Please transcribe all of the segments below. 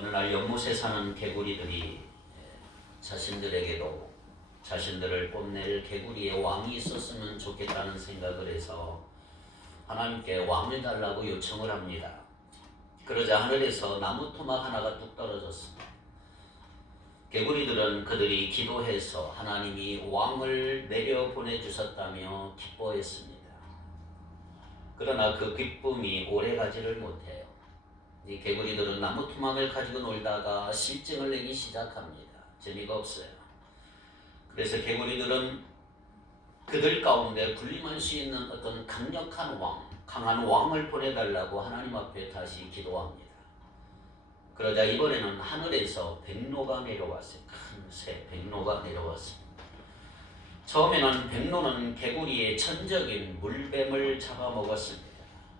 어느 날 연못에 사는 개구리들이 자신들에게도 자신들을 뽐낼 개구리의 왕이 있었으면 좋겠다는 생각을 해서 하나님께 왕을 달라고 요청을 합니다. 그러자 하늘에서 나무 토막 하나가 뚝 떨어졌습니다. 개구리들은 그들이 기도해서 하나님이 왕을 내려보내주셨다며 기뻐했습니다. 그러나 그 기쁨이 오래가지를 못해요. 이 개구리들은 나무 토막을 가지고 놀다가 실증을 내기 시작합니다. 재미가 없어요. 그래서 개구리들은 그들 가운데 군림할 수 있는 어떤 강력한 왕, 강한 왕을 보내달라고 하나님 앞에 다시 기도합니다. 그러자 이번에는 하늘에서 백로가 내려왔어요. 큰 새 백로가 내려왔습니다. 처음에는 백로는 개구리의 천적인 물뱀을 잡아먹었습니다.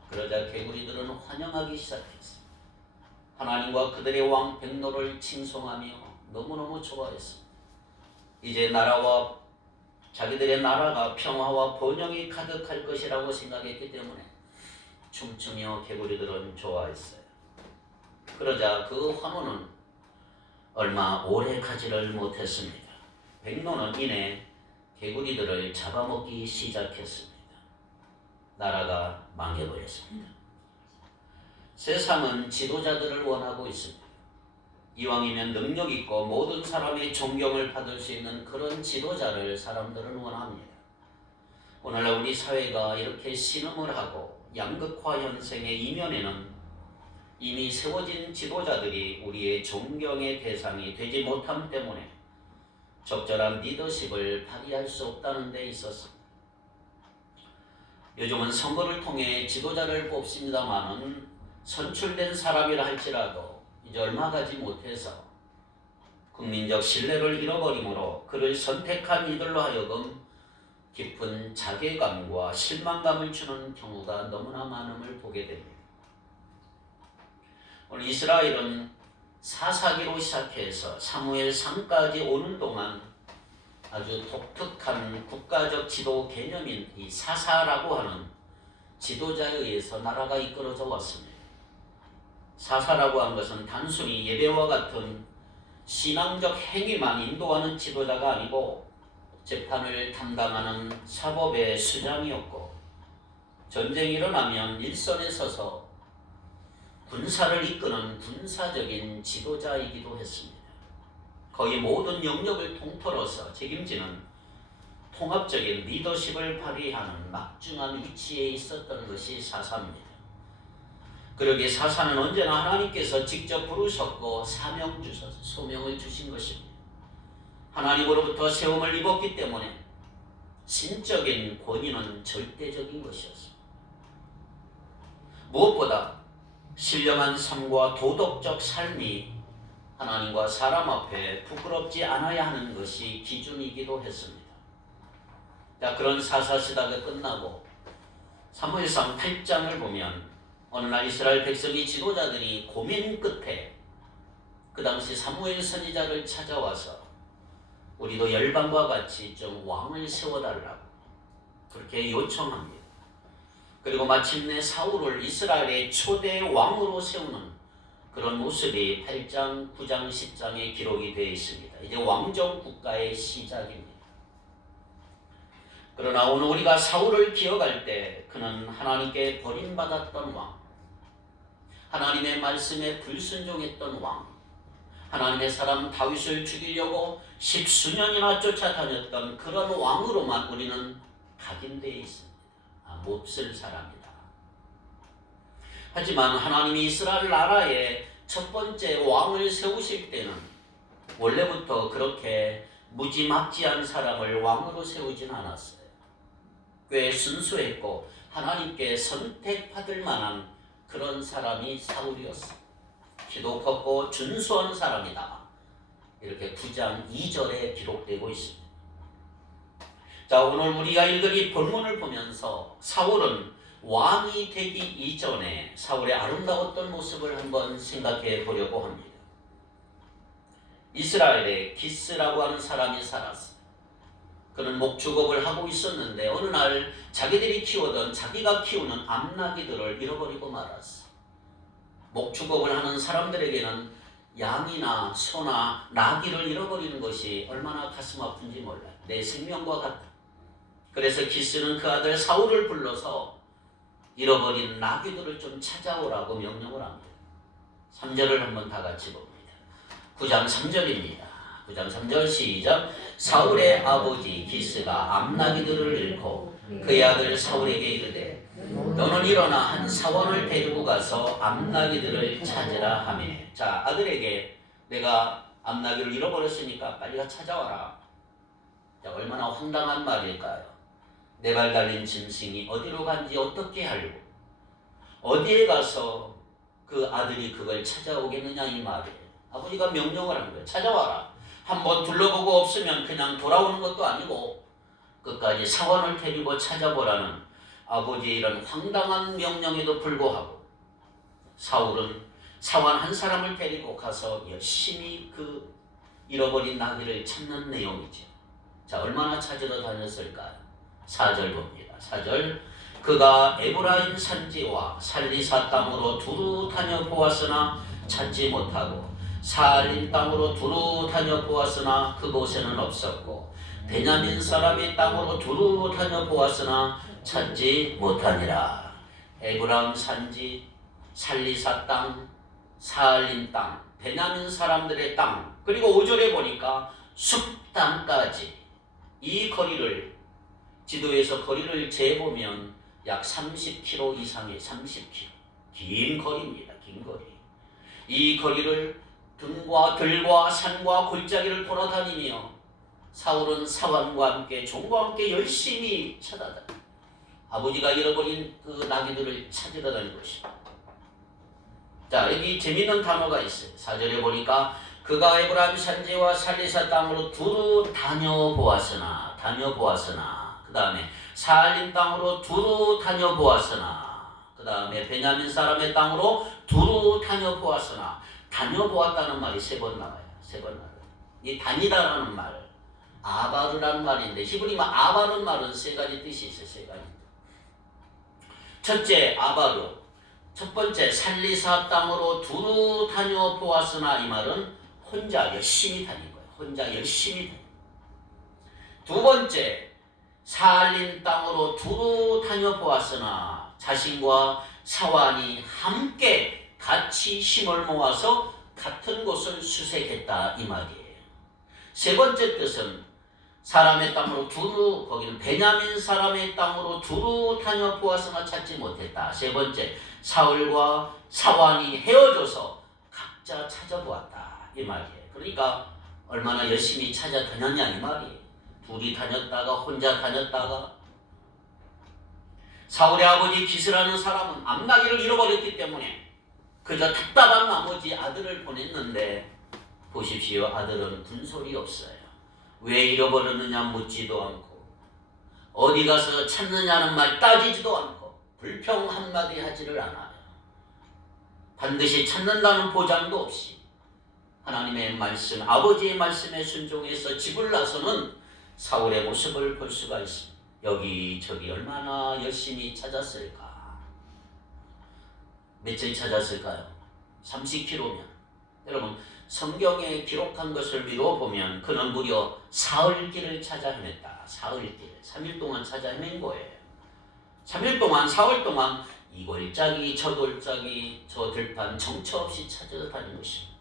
그러자 개구리들은 환영하기 시작했습니다. 하나님과 그들의 왕 백로를 칭송하며 너무너무 좋아했습니다. 이제 자기들의 나라가 평화와 번영이 가득할 것이라고 생각했기 때문에 춤추며 개구리들은 좋아했어요. 그러자 그 환호는 얼마 오래 가지를 못했습니다. 백로는 이내 개구리들을 잡아먹기 시작했습니다. 나라가 망해버렸습니다. 세상은 지도자들을 원하고 있습니다. 이왕이면 능력 있고 모든 사람의 존경을 받을 수 있는 그런 지도자를 사람들은 원합니다. 오늘날 우리 사회가 이렇게 신음을 하고 양극화 현상의 이면에는 이미 세워진 지도자들이 우리의 존경의 대상이 되지 못함 때문에 적절한 리더십을 발휘할 수 없다는 데 있었습니다. 요즘은 선거를 통해 지도자를 뽑습니다마는 선출된 사람이라 할지라도 이제 얼마 가지 못해서 국민적 신뢰를 잃어버리므로 그를 선택한 이들로 하여금 깊은 자괴감과 실망감을 주는 경우가 너무나 많음을 보게 됩니다. 오늘 이스라엘은 사사기로 시작해서 사무엘상까지 오는 동안 아주 독특한 국가적 지도 개념인 이 사사라고 하는 지도자에 의해서 나라가 이끌어져 왔습니다. 사사라고 하는 것은 단순히 예배와 같은 신앙적 행위만 인도하는 지도자가 아니고 재판을 담당하는 사법의 수장이었고 전쟁이 일어나면 일선에 서서 군사를 이끄는 군사적인 지도자이기도 했습니다. 거의 모든 영역을 통틀어서 책임지는 통합적인 리더십을 발휘하는 막중한 위치에 있었던 것이 사사입니다. 그러기에 사사는 언제나 하나님께서 직접 부르셨고 소명을 주신 것입니다. 하나님으로부터 세움을 입었기 때문에 신적인 권위는 절대적인 것이었습니다. 무엇보다 신령한 삶과 도덕적 삶이 하나님과 사람 앞에 부끄럽지 않아야 하는 것이 기준이기도 했습니다. 자, 그런 사사 시대가 끝나고 사무엘상 8장을 보면 어느 날 이스라엘 백성이 지도자들이 고민 끝에 그 당시 사무엘 선지자를 찾아와서 우리도 열방과 같이 좀 왕을 세워달라고 그렇게 요청합니다. 그리고 마침내 사울을 이스라엘의 초대 왕으로 세우는 그런 모습이 8장, 9장, 10장에 기록이 되어 있습니다. 이제 왕정 국가의 시작입니다. 그러나 오늘 우리가 사울을 기억할 때 그는 하나님께 버림받았던 왕, 하나님의 말씀에 불순종했던 왕, 하나님의 사람 다윗을 죽이려고 십수년이나 쫓아다녔던 그런 왕으로만 우리는 각인되어 있습니다. 몹쓸 사람이다. 하지만 하나님이 이스라엘 나라의 첫 번째 왕을 세우실 때는 원래부터 그렇게 무지막지한 사람을 왕으로 세우진 않았어요. 꽤 순수했고 하나님께 선택받을 만한 그런 사람이 사울이었어요. 키도 컸고 준수한 사람이다. 이렇게 9장 2절에 기록되고 있습니다. 자, 오늘 우리가 읽은 이 본문을 보면서 사울은 왕이 되기 이전에 사울의 아름다웠던 모습을 한번 생각해 보려고 합니다. 이스라엘에 기스라고 하는 사람이 살았어요. 그는 목축업을 하고 있었는데 어느 날 자기가 키우는 암나기들을 잃어버리고 말았어요. 목축업을 하는 사람들에게는 양이나 소나 나귀를 잃어버리는 것이 얼마나 가슴 아픈지 몰라요. 내 생명과 같다. 그래서 기스는 그 아들 사울을 불러서 잃어버린 나귀들을 좀 찾아오라고 명령을 합니다. 3절을 한번 다 같이 봅니다. 9장 3절입니다. 9장 3절 시작. 사울의 아버지 기스가 암나귀들을 잃고 그의 아들 사울에게 이르되 너는 일어나 한 사원을 데리고 가서 암나귀들을 찾으라 하며. 자, 아들에게 내가 암나귀를 잃어버렸으니까 빨리 가 찾아와라. 자, 얼마나 황당한 말일까요? 네 발 달린 짐승이 어디로 간지 어떻게 알고 어디에 가서 그 아들이 그걸 찾아오겠느냐 이 말이에요. 아버지가 명령을 한 거예요. 찾아와라. 한번 둘러보고 없으면 그냥 돌아오는 것도 아니고 끝까지 사원을 데리고 찾아보라는 아버지의 이런 황당한 명령에도 불구하고 사울은 사원 한 사람을 데리고 가서 열심히 그 잃어버린 나귀를 찾는 내용이죠. 자, 얼마나 찾으러 다녔을까요? 4절 봅니다. 4절. 그가 에브라임 산지와 살리사 땅으로 두루 다녀보았으나 찾지 못하고 사알림 땅으로 두루 다녀보았으나 그곳에는 없었고 베냐민 사람의 땅으로 두루 다녀보았으나 찾지 못하니라. 에브라임 산지, 살리사 땅, 사알림 땅, 베냐민 사람들의 땅, 그리고 5절에 보니까 숲 땅까지 이 거리를 지도에서 거리를 재보면 약 30km 이상의 30km 긴 거리입니다. 긴 거리. 이 거리를 등과 들과 산과 골짜기를 돌아다니며 사울은 사원과 함께 종과 함께 열심히 찾아다니 아버지가 잃어버린 그 나귀들을 찾으러 다닌 것입니다. 자, 여기 재밌는 단어가 있어요. 4절에 보니까 그가 에브라임 산지와 살리사 땅으로 두루 다녀보았으나 그 다음에 사알림 땅으로 두루 다녀보았으나 그 다음에 베냐민 사람의 땅으로 두루 다녀보았으나 다녀보았다는 말이 3번 나와요. 3번 나와요. 이 다니다라는 말 아바르라는 말인데 히브리말 아바르 말은 3가지 뜻이 있어요. 3가지. 첫째 아바르, 첫 번째 살리사 땅으로 두루 다녀보았으나 이 말은 혼자 열심히 다닌 거예요. 혼자 열심히 다닌. 두 번째 사알림 땅으로 두루 다녀보았으나 자신과 사환이 함께 같이 힘을 모아서 같은 곳을 수색했다 이 말이에요. 세 번째 뜻은 사람의 땅으로 두루, 거기는 베냐민 사람의 땅으로 두루 다녀보았으나 찾지 못했다. 세 번째 사울과 사환이 헤어져서 각자 찾아보았다 이 말이에요. 그러니까 얼마나 열심히 찾아다녔냐 이 말이에요. 둘이 다녔다가 혼자 다녔다가. 사울의 아버지 기스라는 사람은 암나귀를 잃어버렸기 때문에 그저 답답한 나머지 아들을 보냈는데 보십시오. 아들은 군소리 없어요. 왜 잃어버렸느냐 묻지도 않고 어디 가서 찾느냐는 말 따지지도 않고 불평 한마디 하지를 않아요. 반드시 찾는다는 보장도 없이 하나님의 말씀, 아버지의 말씀에 순종해서 집을 나서는 사울의 모습을 볼 수가 있습니다. 여기저기 얼마나 열심히 찾았을까. 며칠 찾았을까요? 30km면. 여러분 성경에 기록한 것을 미뤄보면 그는 무려 사흘길을 찾아 헤맸다. 사흘길. 3일 동안 찾아 헤맨 거예요. 3일 동안, 사흘 동안 이 골짜기, 저 골짜기, 저 들판 정처 없이 찾아다닌 것입니다.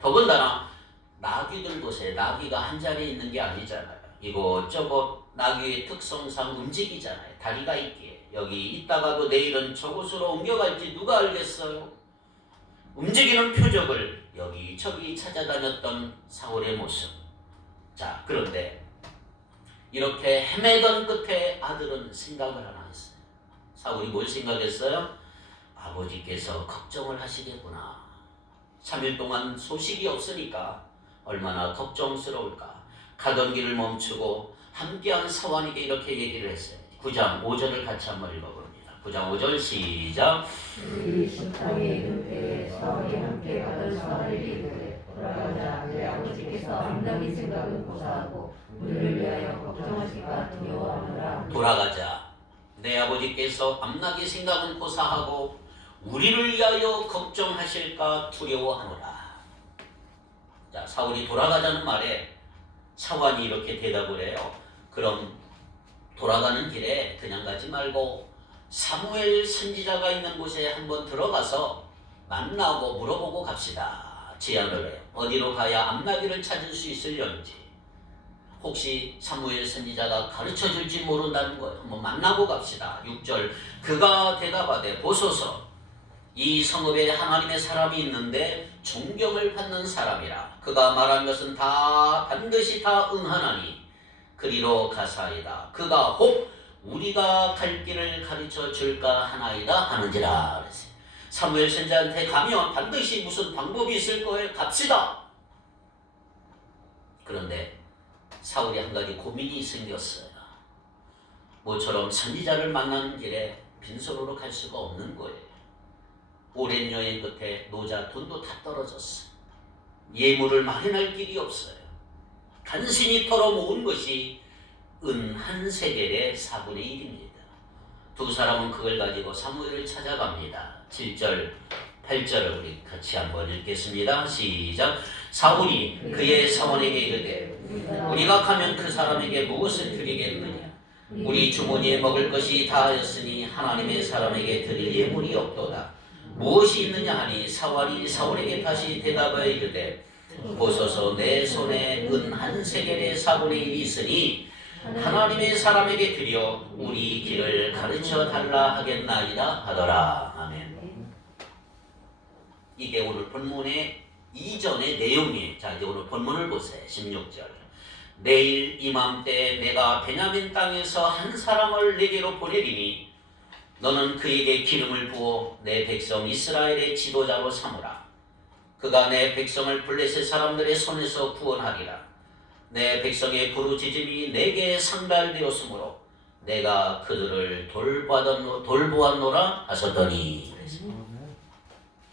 더군다나 나귀들 곳에 나귀가 한 자리에 있는 게 아니잖아요. 이곳저곳 나귀의 특성상 움직이잖아요. 다리가 있기에. 여기 있다가도 내일은 저곳으로 옮겨갈지 누가 알겠어요? 움직이는 표적을 여기저기 찾아다녔던 사울의 모습. 자, 그런데 이렇게 헤매던 끝에 아들은 생각을 하나 했어요. 사울이 뭘 생각했어요? 아버지께서 걱정을 하시겠구나. 3일 동안 소식이 없으니까 얼마나 걱정스러울까. 가던 길을 멈추고 함께한 사환에게 이렇게 얘기를 했어요. 9장 5절을 같이 한번 읽어봅니다. 9장 5절 시작. 식탁에 있는 때에 사울이 함께 가던 사울에게 이르되 돌아가자. 내 아버지께서 암나귀 생각은 고사하고 우리를 위하여 걱정하실까 두려워하노라. 돌아가자. 내 아버지께서 암나귀 생각은 고사하고 우리를 위하여 걱정하실까 두려워하노라. 자, 사울이 돌아가자는 말에 사환이 이렇게 대답을 해요. 그럼 돌아가는 길에 그냥 가지 말고 사무엘 선지자가 있는 곳에 한번 들어가서 만나고 물어보고 갑시다. 제안을 해요. 어디로 가야 암나귀를 찾을 수 있을런지, 혹시 사무엘 선지자가 가르쳐 줄지 모른다는 거예요. 한번 만나고 갑시다. 6절, 그가 대답하되 보소서, 이 성읍에 하나님의 사람이 있는데 존경을 받는 사람이라. 그가 말한 것은 다 반드시 다 응하나니 그리로 가사이다. 그가 혹 우리가 갈 길을 가르쳐 줄까 하나이다 하는지라. 그랬어요. 사무엘 선지자한테 가면 반드시 무슨 방법이 있을 거예요. 갑시다. 그런데 사울이 한 가지 고민이 생겼어요. 모처럼 선지자를 만나는 길에 빈손으로 갈 수가 없는 거예요. 오랜 여행 끝에 노자 돈도 다 떨어졌어. 예물을 마련할 길이 없어요. 간신히 털어모은 것이 은 한 세겔의 4분의 1입니다. 두 사람은 그걸 가지고 사무엘을 찾아갑니다. 7절, 8절을 우리 같이 한번 읽겠습니다. 시작. 사울이 그의 사원에게 이르되 우리가 가면 그 사람에게 무엇을 드리겠느냐? 우리 주머니에 먹을 것이 다하였으니 하나님의 사람에게 드릴 예물이 없도다. 무엇이 있느냐 하니 사울이 사울에게 다시 대답하여 이르되 보소서, 내 손에 은 한 세겔의 4분의 1이 있으니 하나님의 사람에게 드려 우리 길을 가르쳐 달라 하겠나이다 하더라. 아멘. 이게 오늘 본문의 이전의 내용이에요. 자, 이제 오늘 본문을 보세요. 16절. 내일 이맘때 내가 베냐민 땅에서 한 사람을 내게로 보내리니 너는 그에게 기름을 부어 내 백성 이스라엘의 지도자로 삼으라. 그가 내 백성을 블레셋 사람들의 손에서 구원하리라. 내 백성의 부르짖음이 내게 상달되었으므로 내가 그들을 돌보았노라 하셨더니.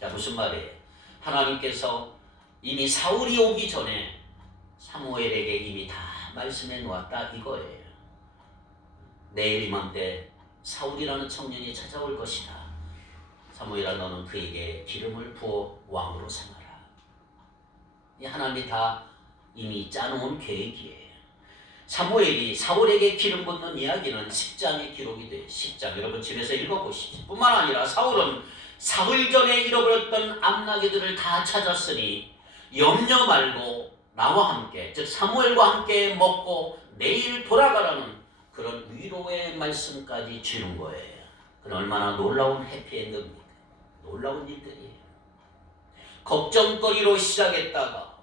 자, 무슨 말이에요? 하나님께서 이미 사울이 오기 전에 사무엘에게 이미 다 말씀해 놓았다 이거예요. 내일 이맘때 사울이라는 청년이 찾아올 것이다. 사무엘아, 너는 그에게 기름을 부어 왕으로 삼아라. 이 하나님이 다 이미 짜놓은 계획이에요. 사무엘이 사울에게 기름 붓는 이야기는 10장에 기록이 돼요. 10장 여러분 집에서 읽어보십시오. 뿐만 아니라 사울은 사흘 전에 잃어버렸던 암나귀들을 다 찾았으니 염려 말고 나와 함께, 즉 사무엘과 함께 먹고 내일 돌아가라는 그런 위로의 말씀까지 주는 거예요. 그건 얼마나 놀라운 해피엔드입니까? 놀라운 일들이에요. 걱정거리로 시작했다가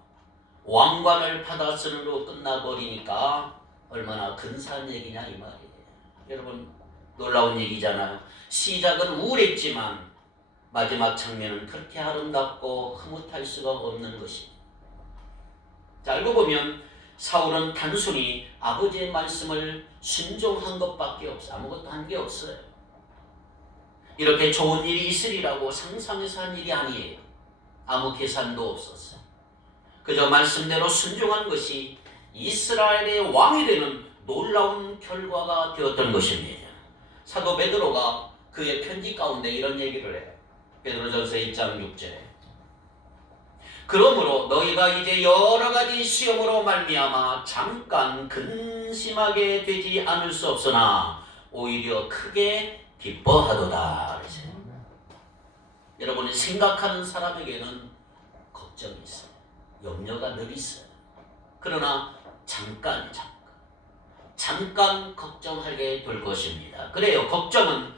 왕관을 받아 쓰는로 끝나버리니까 얼마나 근사한 얘기냐 이 말이에요. 여러분, 놀라운 얘기잖아요. 시작은 우울했지만 마지막 장면은 그렇게 아름답고 흐뭇할 수가 없는 것입니다. 자, 알고 보면 사울은 단순히 아버지의 말씀을 순종한 것밖에 없어요. 아무것도 한 게 없어요. 이렇게 좋은 일이 있으리라고 상상해서 한 일이 아니에요. 아무 계산도 없었어요. 그저 말씀대로 순종한 것이 이스라엘의 왕이 되는 놀라운 결과가 되었던 것입니다. 사도 베드로가 그의 편지 가운데 이런 얘기를 해요. 베드로전서 1장 6절에 그러므로 너희가 이제 여러 가지 시험으로 말미암아 잠깐 근심하게 되지 않을 수 없으나 오히려 크게 기뻐하도다. 그러세요. 여러분이 생각하는 사람에게는 걱정이 있어요. 염려가 늘 있어요. 그러나 잠깐 걱정하게 될 것입니다. 그래요. 걱정은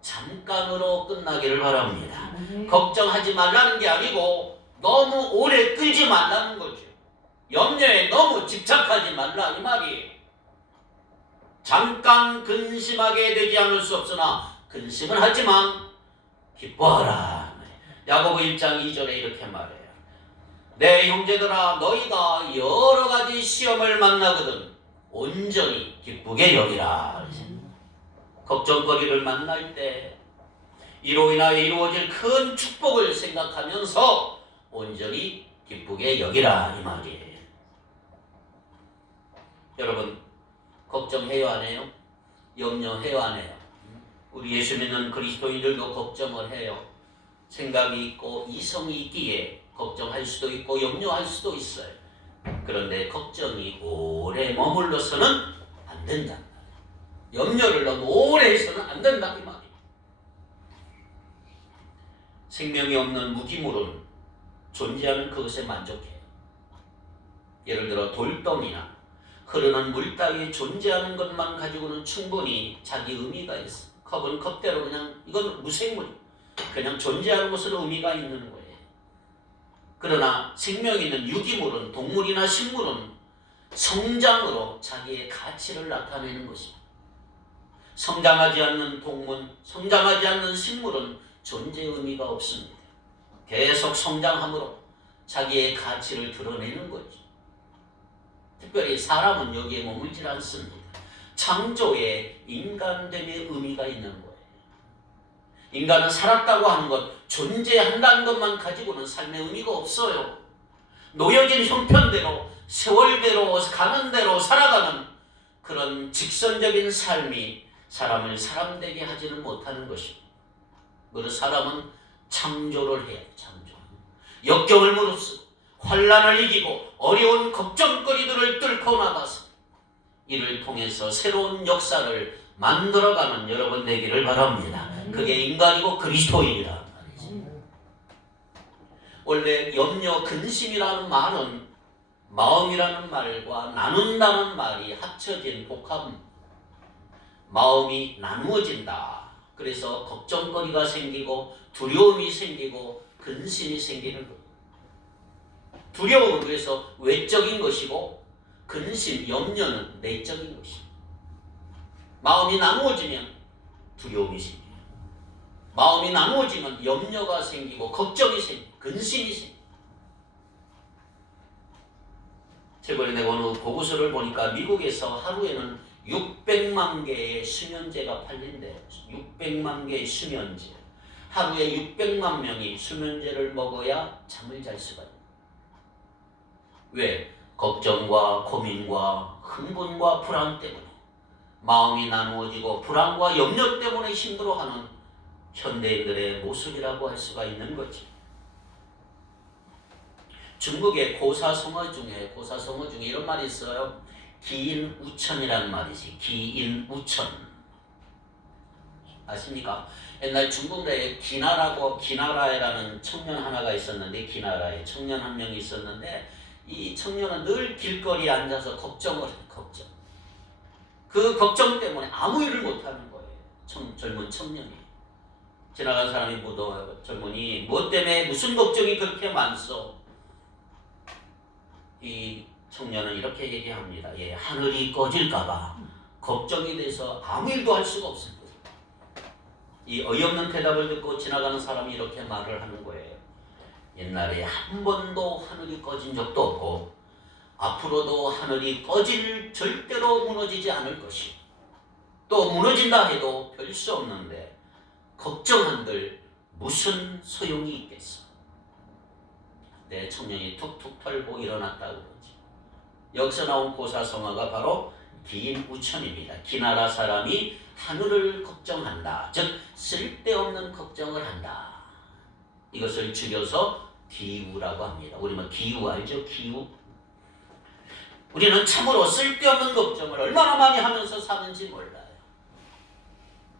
잠깐으로 끝나기를 바랍니다. 걱정하지 말라는 게 아니고 너무 오래 끌지 말라는 거죠. 염려에 너무 집착하지 말라 이 말이에요. 잠깐 근심하게 되지 않을 수 없으나 근심은 하지만 기뻐하라. 야고보 1장 2절에 이렇게 말해요. 내 형제들아, 너희가 여러 가지 시험을 만나거든 온전히 기쁘게 여기라. 걱정거리를 만날 때 이로 인하여 이루어질 큰 축복을 생각하면서 온전히 기쁘게 여기라 이 말이에요. 여러분, 걱정해요 안 해요? 염려해요 안 해요? 우리 예수 믿는 그리스도인들도 걱정을 해요. 생각이 있고 이성이 있기에 걱정할 수도 있고 염려할 수도 있어요. 그런데 걱정이 오래 머물러서는 안 된다. 염려를 너무 오래 해서는 안 된다 이 말이에요. 생명이 없는 무기물은 존재하는 그것에 만족해요. 예를 들어 돌덩이나 흐르는 물 따위에 존재하는 것만 가지고는 충분히 자기 의미가 있어. 컵은 컵대로 그냥 이건 무생물이에요. 그냥 존재하는 것은 의미가 있는 거예요. 그러나 생명 있는 유기물은 동물이나 식물은 성장으로 자기의 가치를 나타내는 것입니다. 성장하지 않는 동물, 성장하지 않는 식물은 존재 의미가 없습니다. 계속 성장함으로 자기의 가치를 드러내는 거죠. 특별히 사람은 여기에 머물질 않습니다. 창조에 인간됨의 의미가 있는 거예요. 인간은 살았다고 하는 것, 존재한다는 것만 가지고는 삶의 의미가 없어요. 놓여진 형편대로, 세월대로, 가는 대로 살아가는 그런 직선적인 삶이 사람을 사람되게 하지는 못하는 것입니다. 그래서 사람은 창조를 해야 돼요. 창조. 역경을 무릅쓰고 환난을 이기고 어려운 걱정거리들을 뚫고 나가서 이를 통해서 새로운 역사를 만들어가는 여러분 되기를 바랍니다. 그게 인간이고 그리스도인이라 말이지. 원래 염려, 근심이라는 말은 마음이라는 말과 나눈다는 말이 합쳐진 복합. 마음이 나누어진다. 그래서 걱정거리가 생기고 두려움이 생기고 근심이 생기는 거예요. 두려움은 그래서 외적인 것이고 근심, 염려는 내적인 것입니다. 마음이 나누어지면 두려움이 생겨요. 마음이 나누어지면 염려가 생기고 걱정이 생기고 근심이 생겨요. 최근에 내가 어느 보고서를 보니까 미국에서 하루에는 600만 개의 수면제가 팔린대요. 600만 개의 수면제. 하루에 600만 명이 수면제를 먹어야 잠을 잘 수가 있어요. 왜? 걱정과 고민과 흥분과 불안 때문에 마음이 나누어지고 불안과 염려 때문에 힘들어하는 현대인들의 모습이라고 할 수가 있는 거지. 중국의 고사성어 중에 이런 말이 있어요. 기인우천이라는 말이지. 기인우천. 아십니까? 옛날 중국 내에 기나라라는 청년 하나가 있었는데, 기나라에 청년 한 명이 있었는데, 이 청년은 늘 길거리에 앉아서 걱정을 해요. 걱정. 그 걱정 때문에 아무 일을 못하는 거예요. 젊은 청년이. 지나간 사람이 묻어, 젊은이 뭐 때문에 무슨 걱정이 그렇게 많소? 이 청년은 이렇게 얘기합니다. 예, 하늘이 꺼질까봐 걱정이 돼서 아무 일도 할 수가 없습니다. 이 어이없는 대답을 듣고 지나가는 사람이 이렇게 말을 하는 거예요. 옛날에 한 번도 하늘이 꺼진 적도 없고 앞으로도 하늘이 절대로 무너지지 않을 것이, 또 무너진다 해도 별 수 없는데 걱정한들 무슨 소용이 있겠어. 내 청년이 툭툭 털고 일어났다고 그러지. 여기서 나온 고사성어가 바로 기인우천입니다. 기나라 사람이 하늘을 걱정한다. 즉 쓸데없는 걱정을 한다. 이것을 줄여서 기우라고 합니다. 우리는 기우 알죠? 기우. 우리는 참으로 쓸데없는 걱정을 얼마나 많이 하면서 사는지 몰라요.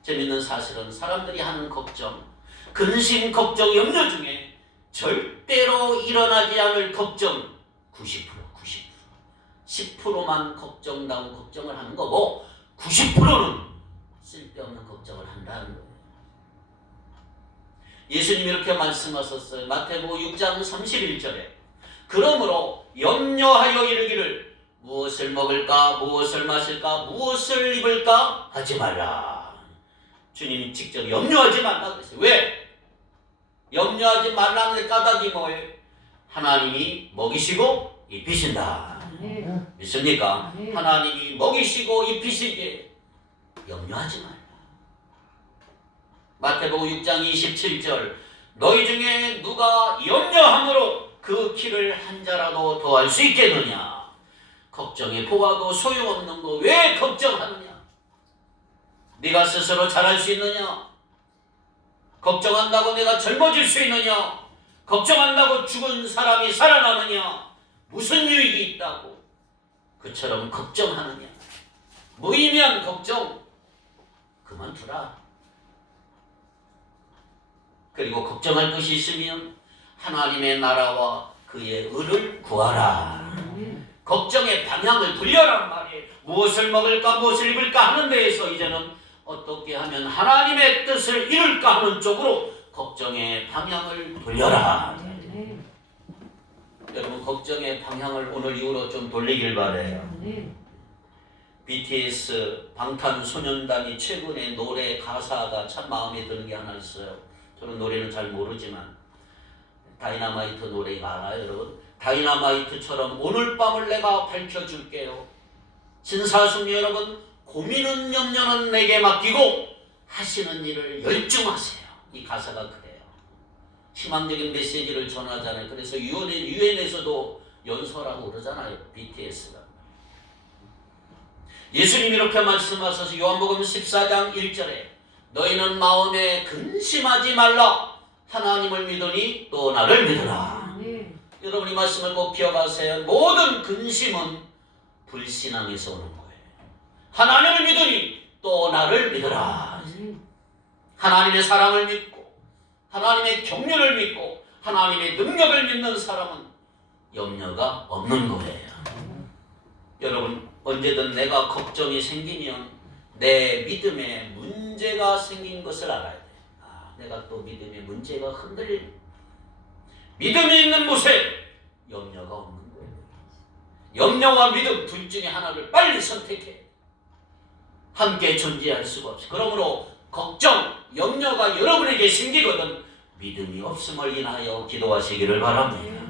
재밌는 사실은 사람들이 하는 걱정, 근심, 걱정, 염려 중에 절대로 일어나지 않을 걱정 90%, 10%만 걱정다운 걱정을 하는 거고 90%는 쓸데없는 걱정을 한다는 거예요. 예수님이 이렇게 말씀하셨어요. 마태복음 6장 31절에 그러므로 염려하여 이르기를 무엇을 먹을까, 무엇을 마실까, 무엇을 입을까 하지 말라. 주님이 직접 염려하지 말라 그랬어요. 왜? 염려하지 말라는 까닭이 뭐예요? 하나님이 먹이시고 입히신다. 믿습니까? 하나님이 먹이시고 입히시기에 염려하지 말라. 마태복음 6장 27절 너희 중에 누가 염려함으로 그 키를 한 자라도 더할 수 있겠느냐. 걱정이 보아도 소용없는 거 왜 걱정하느냐. 네가 스스로 잘할 수 있느냐. 걱정한다고 내가 젊어질 수 있느냐. 걱정한다고 죽은 사람이 살아나느냐? 무슨 유익이 있다고? 그처럼 걱정하느냐? 무의미한 걱정 그만두라. 그리고 걱정할 것이 있으면 하나님의 나라와 그의 의를 구하라. 걱정의 방향을 돌려란 말이에요. 무엇을 먹을까 무엇을 입을까 하는 데에서 이제는 어떻게 하면 하나님의 뜻을 이룰까 하는 쪽으로 걱정의 방향을 돌려라. 여러분 걱정의 방향을 오늘 이후로 좀 돌리길 바래요. BTS 방탄소년단이 최근에 노래 가사가 참 마음에 드는 게 하나 있어요. 저는 노래는 잘 모르지만 다이너마이트 노래가 알아요, 여러분? 다이너마이트처럼 오늘 밤을 내가 밝혀줄게요. 신사숙녀 여러분, 고민은 염려는 내게 맡기고 하시는 일을 열중하세요. 이 가사가 그래요. 희망적인 메시지를 전하잖아요. 그래서 유엔에서도 연설하고 그러잖아요, BTS가. 예수님이 이렇게 말씀하셔서 요한복음 14장 1절에 너희는 마음에 근심하지 말라. 하나님을 믿으니 또 나를 믿으라. 여러분 이 말씀을 꼭 기억하세요. 모든 근심은 불신앙에서 오는 거예요. 하나님을 믿으니 또 나를 믿으라. 하나님의 사랑을 믿고 하나님의 격려를 믿고 하나님의 능력을 믿는 사람은 염려가 없는 거예요. 여러분 언제든 내가 걱정이 생기면 내 믿음에 문제가 생긴 것을 알아야 돼. 내가 또 믿음의 문제가 흔들리는, 믿음이 있는 곳에 염려가 없는 거예요. 염려와 믿음 둘 중에 하나를 빨리 선택해. 함께 존재할 수가 없어. 그러므로 걱정, 염려가 여러분에게 생기거든 믿음이 없음을 인하여 기도하시기를 바랍니다.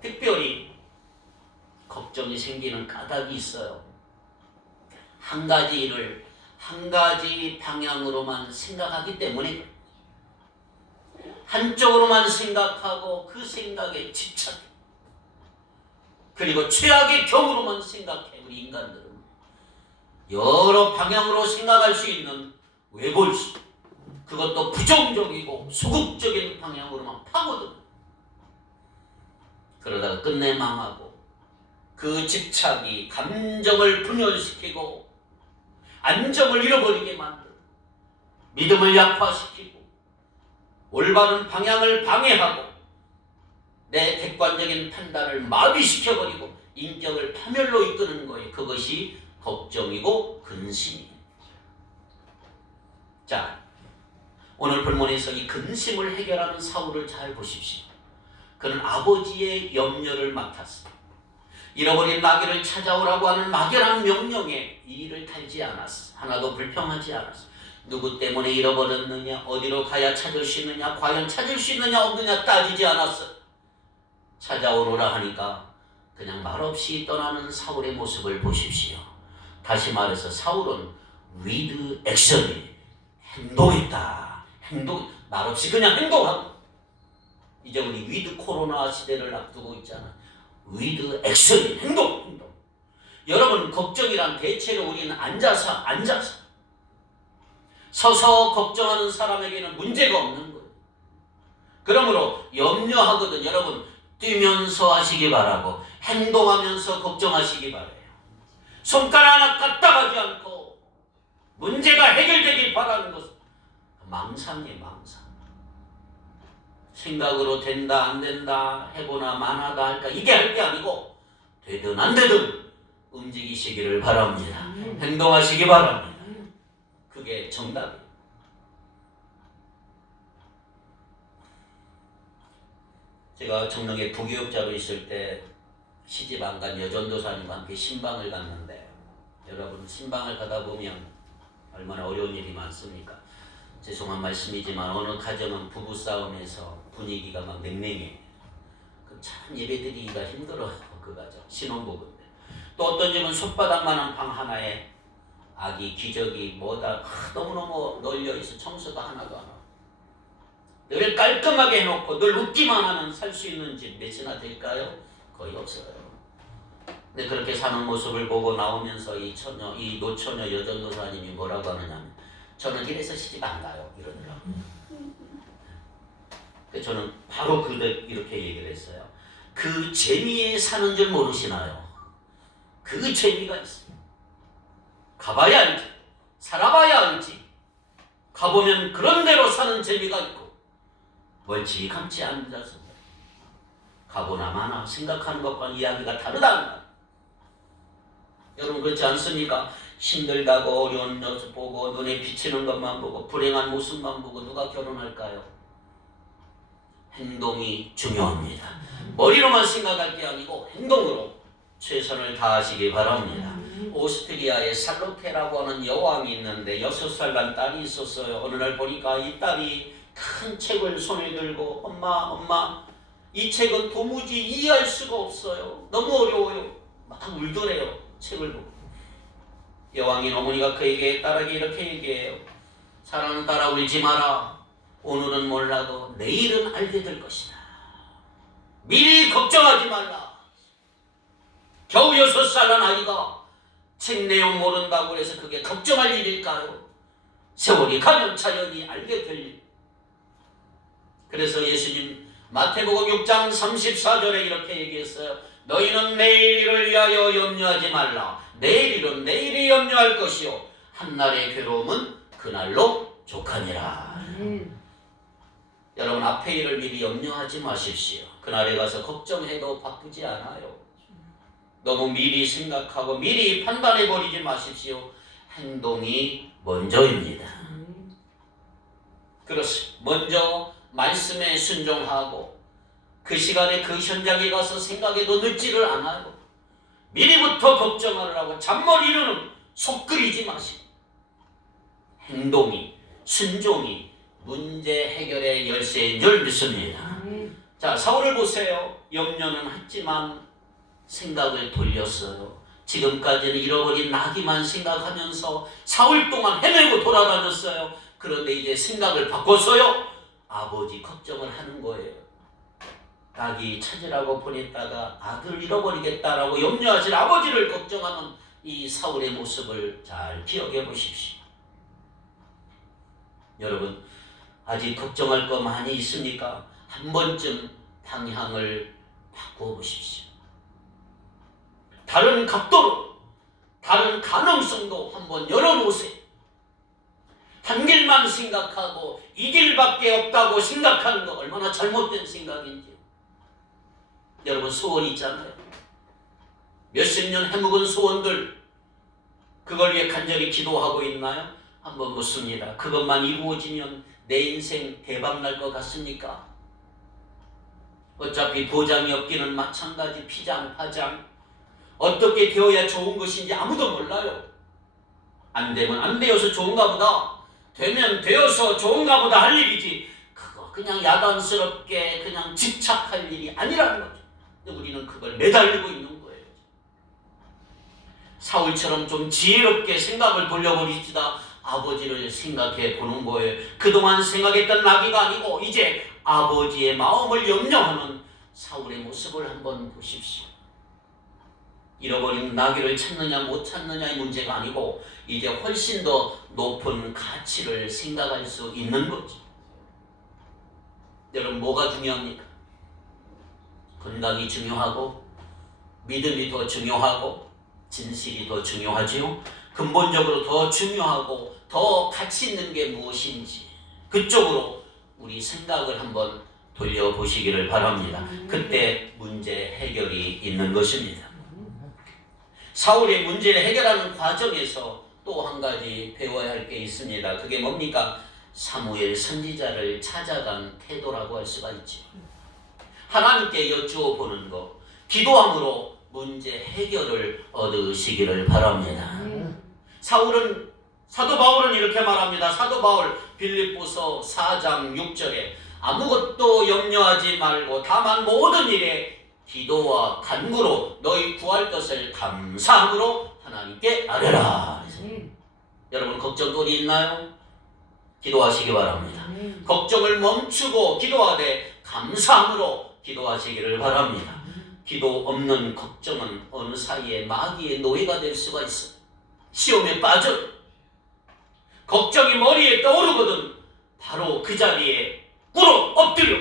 특별히 걱정이 생기는 까닭이 있어요. 한 가지 일을 한 가지 방향으로만 생각하기 때문에 한쪽으로만 생각하고 그 생각에 집착해. 그리고 최악의 경우로만 생각해. 우리 인간들은 여러 방향으로 생각할 수 있는 외골수, 그것도 부정적이고 소극적인 방향으로만 파고든. 그러다가 끝내 망하고 그 집착이 감정을 분열시키고 안정을 잃어버리게 만들고 믿음을 약화시키고 올바른 방향을 방해하고 내 객관적인 판단을 마비시켜버리고 인격을 파멸로 이끄는 거예요. 그것이 걱정이고 근심이에요. 자, 오늘 본문에서 이 근심을 해결하는 사울을 잘 보십시오. 그는 아버지의 염려를 맡았습니다. 잃어버린 나귀를 찾아오라고 하는 막연한 명령에 이를 달지 않았어. 하나도 불평하지 않았어. 누구 때문에 잃어버렸느냐, 어디로 가야 찾을 수 있느냐, 과연 찾을 수 있느냐 없느냐 따지지 않았어. 찾아오라 하니까 그냥 말없이 떠나는 사울의 모습을 보십시오. 다시 말해서 사울은 with action, 행동했다. 말없이 그냥 행동하고. 이제 우리 with 코로나 시대를 앞두고 있잖아. with action, 행동. 여러분 걱정이란 대체로 우리는 앉아서 서서 걱정하는 사람에게는 문제가 없는 거예요. 그러므로 염려하거든 여러분 뛰면서 하시기 바라고 행동하면서 걱정하시기 바라요. 손가락 하나 까딱하지 않고 문제가 해결되길 바라는 것은 망상이에요. 망상. 생각으로 된다 안 된다 해보나 만하다 할까 이게 할 게 아니고 되든 안 되든 움직이시기를 바랍니다. 행동하시기 바랍니다. 그게 정답이에요. 제가 청명에 부교육자로 있을 때 시집 안 간 여전도사님과 함께 신방을 갔는데 여러분 신방을 가다 보면 얼마나 어려운 일이 많습니까? 죄송한 말씀이지만 어느 가정은 부부싸움에서 분위기가 막 냉랭해. 참 예배드리기가 힘들어요. 그 가정 신혼부부인데 또 어떤 집은 손바닥만한 방 하나에 아기 기저귀 뭐다 너무너무 널려있어. 청소도 하나도 안 하고 늘 깔끔하게 해놓고 늘 웃기만 하면 살 수 있는 집 몇이나 될까요? 거의 없어요. 근데 그렇게 사는 모습을 보고 나오면서 이 노처녀 여전도사님이 뭐라고 하느냐면 저는 이래서 시집 안 가요 이러더라고요. 저는 바로 이렇게 얘기를 했어요. 그 재미에 사는 줄 모르시나요? 그 재미가 있어요. 가봐야 알지. 살아봐야 알지. 가보면 그런 대로 사는 재미가 있고, 멀찌감치 앉아서 가보나 마나 생각하는 것과 이야기가 다르다는 말. 여러분 그렇지 않습니까? 힘들다고 어려운 모습 보고 눈에 비치는 것만 보고 불행한 모습만 보고 누가 결혼할까요? 행동이 중요합니다. 머리로만 생각할 게 아니고 행동으로 최선을 다하시기 바랍니다. 오스트리아에 살로테라고 하는 여왕이 있는데 6살 난 딸이 있었어요. 어느 날 보니까 이 딸이 큰 책을 손에 들고 엄마 이 책은 도무지 이해할 수가 없어요. 너무 어려워요. 막 울더래요. 책을 보고. 여왕인 어머니가 그에게 딸에게 이렇게 얘기해요. 사랑하는 딸아 울지 마라. 오늘은 몰라도 내일은 알게 될 것이다. 미리 걱정하지 말라. 겨우 6살 난 아이가 책 내용 모른다고 해서 그게 걱정할 일일까요? 세월이 가면 자연히 알게 될 일. 그래서 예수님 마태복음 6장 34절에 이렇게 얘기했어요. 너희는 내일 일을 위하여 염려하지 말라. 내일 일은 내일이 염려할 것이요 한날의 괴로움은 그날로 족하니라. 여러분 앞의 일을 미리 염려하지 마십시오. 그날에 가서 걱정해도 바쁘지 않아요. 너무 미리 생각하고 미리 판단해버리지 마십시오. 행동이 먼저입니다. 그렇습니다. 먼저 말씀에 순종하고 그 시간에 그 현장에 가서 생각해도 늦지를 않아요. 미리부터 걱정하려고 잔머리로는 속 끓이지 마시고 행동이 순종이 문제 해결의 열쇠인 줄 믿습니다. 자, 사울을 보세요. 염려는 했지만 생각을 돌렸어요. 지금까지는 잃어버린 나귀만 생각하면서 사흘 동안 헤매고 돌아다녔어요. 그런데 이제 생각을 바꿔서요. 아버지 걱정을 하는 거예요. 나귀 찾으라고 보냈다가 아들을 잃어버리겠다라고 염려하실 아버지를 걱정하는 이 사울의 모습을 잘 기억해 보십시오. 여러분 아직 걱정할 거 많이 있습니까? 한 번쯤 방향을 바꾸어 보십시오. 다른 각도로 다른 가능성도 한번 열어놓으세요. 한 길만 생각하고 이 길밖에 없다고 생각하는 거 얼마나 잘못된 생각인지. 여러분 소원이 있잖아요. 몇십 년 해묵은 소원들 그걸 위해 간절히 기도하고 있나요? 한번 묻습니다. 그것만 이루어지면 내 인생 대박 날 것 같습니까? 어차피 보장이 없기는 마찬가지 피장 파장 어떻게 되어야 좋은 것인지 아무도 몰라요. 안 되면 안 되어서 좋은가 보다 되면 되어서 좋은가 보다 할 일이지 그거 그냥 야단스럽게 그냥 집착할 일이 아니라는 거죠. 우리는 그걸 매달리고 있는 거예요. 사울처럼 좀 지혜롭게 생각을 돌려버립시다. 아버지를 생각해 보는 거예요. 그동안 생각했던 나귀가 아니고 이제 아버지의 마음을 염려하는 사울의 모습을 한번 보십시오. 잃어버린 나귀를 찾느냐 못 찾느냐의 문제가 아니고 이제 훨씬 더 높은 가치를 생각할 수 있는 거죠. 여러분 뭐가 중요합니까? 건강이 중요하고 믿음이 더 중요하고 진실이 더 중요하지요. 근본적으로 더 중요하고 더 가치 있는 게 무엇인지 그쪽으로 우리 생각을 한번 돌려보시기를 바랍니다. 그때 문제 해결이 있는 것입니다. 사울의 문제를 해결하는 과정에서 또 한 가지 배워야 할 게 있습니다. 그게 뭡니까? 사무엘 선지자를 찾아간 태도라고 할 수가 있죠. 하나님께 여쭈어 보는 것, 기도함으로 문제 해결을 얻으시기를 바랍니다. 사도 바울은 이렇게 말합니다. 사도 바울 빌립보서 4장 6절에 아무것도 염려하지 말고 다만 모든 일에 기도와 간구로 너희 구할 것을 감사함으로 하나님께 아뢰라. 여러분 걱정거리 있나요? 기도하시기 바랍니다. 걱정을 멈추고 기도하되 감사함으로 기도하시기를 바랍니다. 기도 없는 걱정은 어느 사이에 마귀의 노예가 될 수가 있어요. 시험에 빠져 걱정이 머리에 떠오르거든 바로 그 자리에 꿇어 엎드려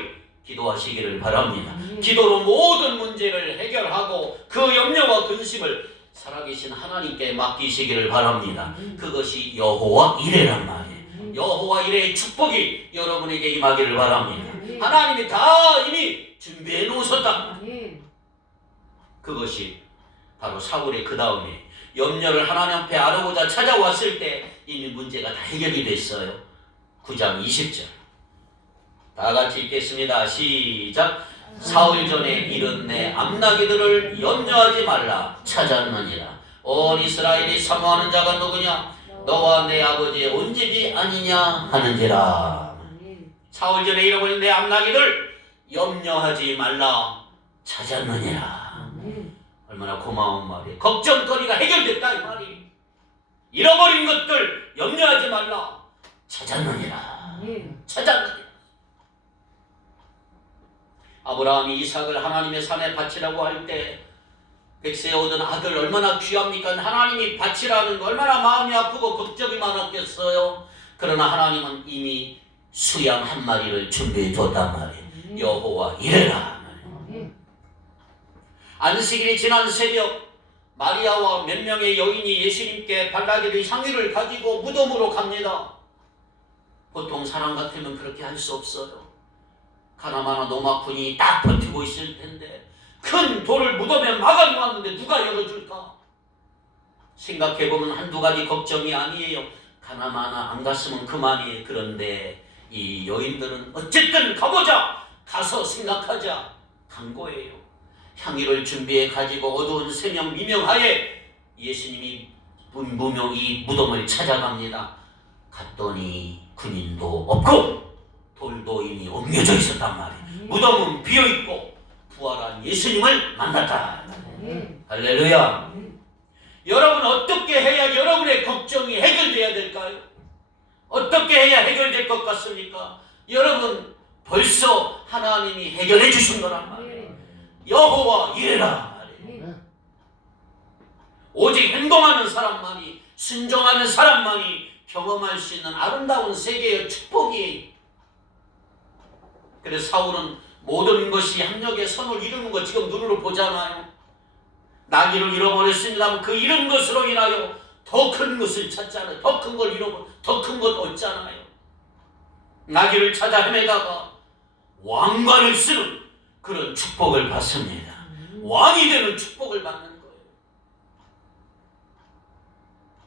기도하시기를 바랍니다. 기도로 모든 문제를 해결하고 그 염려와 근심을 살아계신 하나님께 맡기시기를 바랍니다. 그것이 여호와 이레란 말이에요. 여호와 이레의 축복이 여러분에게 임하기를 바랍니다. 하나님이 다 이미 준비해 놓으셨다. 그것이 바로 사울의 그 다음에 염려를 하나님 앞에 아뢰고자 찾아왔을 때 이미 문제가 다 해결이 됐어요. 9장 20절 다 같이 읽겠습니다. 시작. 사흘 전에 이른 내 암나기들을 염려하지 말라 찾았느니라. 온 이스라엘이 사모하는 자가 누구냐? 너와 내 아버지의 온 집이 아니냐 하는지라. 사흘 전에 잃어버린 내 암나기들 염려하지 말라 찾았느니라. 얼마나 고마운 말이에요. 걱정거리가 해결됐다 이 말이. 잃어버린 것들 염려하지 말라 찾았느니라. 찾았느니라. 아브라함이 이삭을 하나님의 산에 바치라고 할 때 백세에 얻은 아들 얼마나 귀합니까? 하나님이 바치라는 거 얼마나 마음이 아프고 걱정이 많았겠어요. 그러나 하나님은 이미 수양 한 마리를 준비해 줬단 말이에요. 여호와 이레라. 안식일이 지난 새벽 마리아와 몇 명의 여인이 예수님께 발라드릴 향유를 가지고 무덤으로 갑니다. 보통 사람 같으면 그렇게 할 수 없어요. 가나마나 노마꾼이 딱 버티고 있을 텐데 큰 돌을 무덤에 막아놓았는데 누가 열어줄까? 생각해보면 한두 가지 걱정이 아니에요. 가나마나 안 갔으면 그만이에요. 그런데 이 여인들은 어쨌든 가보자. 가서 생각하자. 간 거예요. 향유를 준비해 가지고 어두운 새벽 미명하에 예수님이 무명히 무덤을 찾아갑니다. 갔더니 군인도 없고 돌도 이미 옮겨져 있었단 말이에요. 무덤은 비어있고 부활한 예수님을 만났다. 할렐루야. 여러분 어떻게 해야 여러분의 걱정이 해결돼야 될까요? 어떻게 해야 해결될 것 같습니까? 여러분 벌써 하나님이 해결해 주신 거란 말이에요. 여호와 이레라. 오직 행동하는 사람만이 순종하는 사람만이 경험할 수 있는 아름다운 세계의 축복이에요. 그래서 사울은 모든 것이 합력의 선을 이루는 것 지금 눈으로 보잖아요. 나귀를 잃어버렸습니다만 그 잃은 것으로 인하여 더 큰 것을 찾잖아요. 더 큰 걸 더 큰 것 얻잖아요. 나귀를 찾아 헤매다가 왕관을 쓰는 그런 축복을 받습니다. 왕이 되는 축복을 받는 거예요.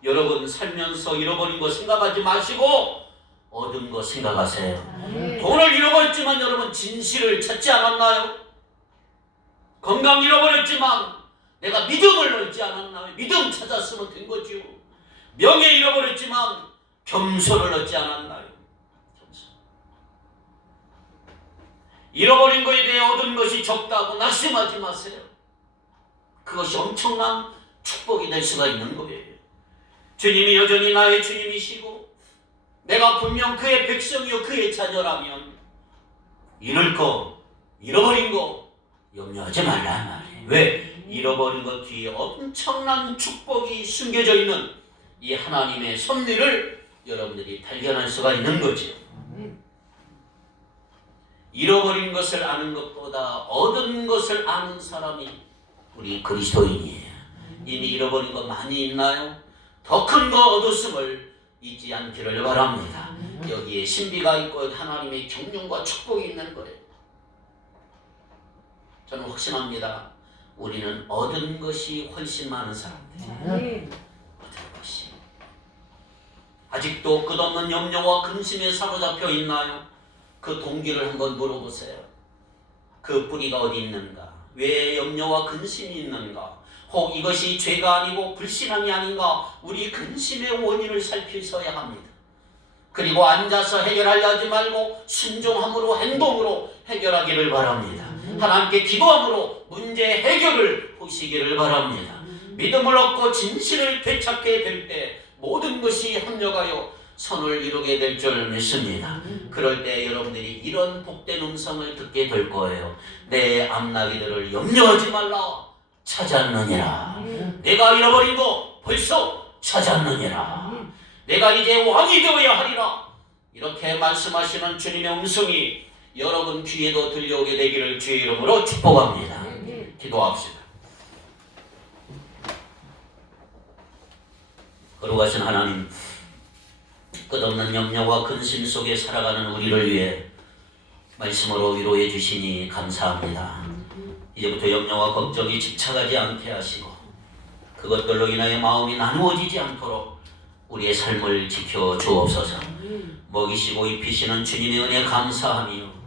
여러분 살면서 잃어버린 거 생각하지 마시고 얻은 거 생각하세요. 돈을 잃어버렸지만 여러분 진실을 찾지 않았나요? 건강 잃어버렸지만 내가 믿음을 얻지 않았나요? 믿음 찾았으면 된 거죠. 명예 잃어버렸지만 겸손을 얻지 않았나요? 겸손. 잃어버린 것에 대해 얻은 것이 적다고 낙심하지 마세요. 그것이 엄청난 축복이 될 수가 있는 거예요. 주님이 여전히 나의 주님이시고 내가 분명 그의 백성이요 그의 자녀라면 잃을 거, 잃어버린 거 염려하지 말란 말이에요. 왜? 잃어버린 것 뒤에 엄청난 축복이 숨겨져 있는 이 하나님의 섭리를 여러분들이 발견할 수가 있는 거죠. 잃어버린 것을 아는 것보다 얻은 것을 아는 사람이 우리 그리스도인이에요. 이미 잃어버린 거 많이 있나요? 더 큰 거 얻었음을 잊지 않기를 바랍니다. 여기에 신비가 있고 하나님의 경륜과 축복이 있는 거예요. 저는 확신합니다. 우리는 얻은 것이 훨씬 많은 사람들이에요. 얻은 것이. 아직도 끝없는 염려와 근심에 사로잡혀 있나요? 그 동기를 한번 물어보세요. 그 뿌리가 어디 있는가? 왜 염려와 근심이 있는가? 혹 이것이 죄가 아니고 불신앙이 아닌가? 우리 근심의 원인을 살피셔야 합니다. 그리고 앉아서 해결하려 하지 말고 순종함으로 행동으로 해결하기를 바랍니다. 하나님께 기도함으로 문제 해결을 보시기를 바랍니다. 믿음을 얻고 진실을 되찾게 될 때 모든 것이 합력하여 선을 이루게 될 줄 믿습니다. 그럴 때 여러분들이 이런 복된 음성을 듣게 될 거예요. 내 암나기들을 염려하지 말라. 찾았느니라. 내가 잃어버린 거 벌써 찾았느니라. 내가 이제 왕이 되어야 하리라. 이렇게 말씀하시는 주님의 음성이 여러분 귀에도 들려오게 되기를 주의 이름으로 축복합니다. 기도합시다. 거룩하신 하나님, 끝없는 염려와 근심 속에 살아가는 우리를 위해 말씀으로 위로해 주시니 감사합니다. 이제부터 염려와 걱정이 집착하지 않게 하시고 그것들로 인하여 마음이 나누어지지 않도록 우리의 삶을 지켜 주옵소서. 먹이시고 입히시는 주님의 은혜 감사하며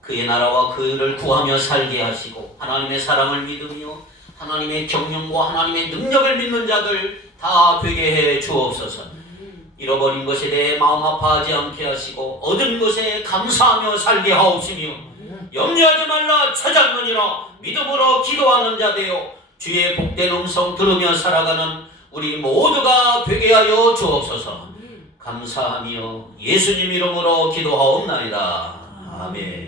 그의 나라와 그를 구하며 살게 하시고 하나님의 사랑을 믿으며 하나님의 경륜과 하나님의 능력을 믿는 자들 다 되게 해 주옵소서. 잃어버린 것에 대해 마음 아파하지 않게 하시고 얻은 것에 감사하며 살게 하옵시며 염려하지 말라 찾았느니라 믿음으로 기도하는 자 되어 주의 복된 음성 들으며 살아가는 우리 모두가 되게 하여 주옵소서. 감사하며 예수님 이름으로 기도하옵나이다. 아멘.